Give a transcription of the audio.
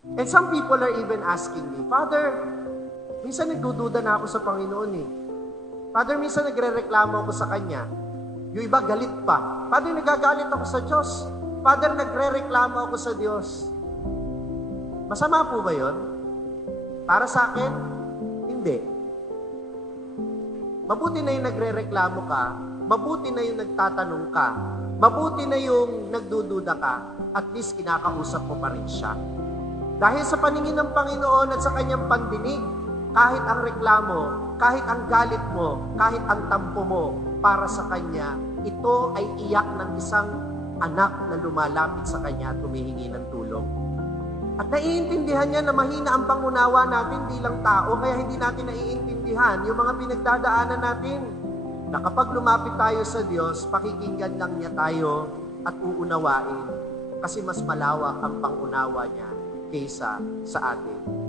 And some people are even asking me, Father, minsan nagdududa na ako sa Panginoon eh. Father, minsan nagre-reklamo ako sa Kanya. Yung iba galit pa. Father, nagagalit ako sa Diyos. Father, nagre-reklamo ako sa Diyos. Masama po ba yun? Para sa akin, hindi. Mabuti na yung nagre-reklamo ka, mabuti na yung nagtatanong ka, mabuti na yung nagdududa ka, at least kinakausap mo pa rin siya. Dahil sa paningin ng Panginoon at sa Kanyang pandinig, kahit ang reklamo, kahit ang galit mo, kahit ang tampo mo para sa Kanya, ito ay iyak ng isang anak na lumalapit sa Kanya at humihingi ng tulong. At naiintindihan niya na mahina ang pangunawa natin bilang tao, kaya hindi natin naiintindihan yung mga pinagdadaanan natin. Na kapag lumapit tayo sa Diyos, pakikinggan lang niya tayo at uunawain kasi mas malawak ang pangunawa niya kaysa sa atin.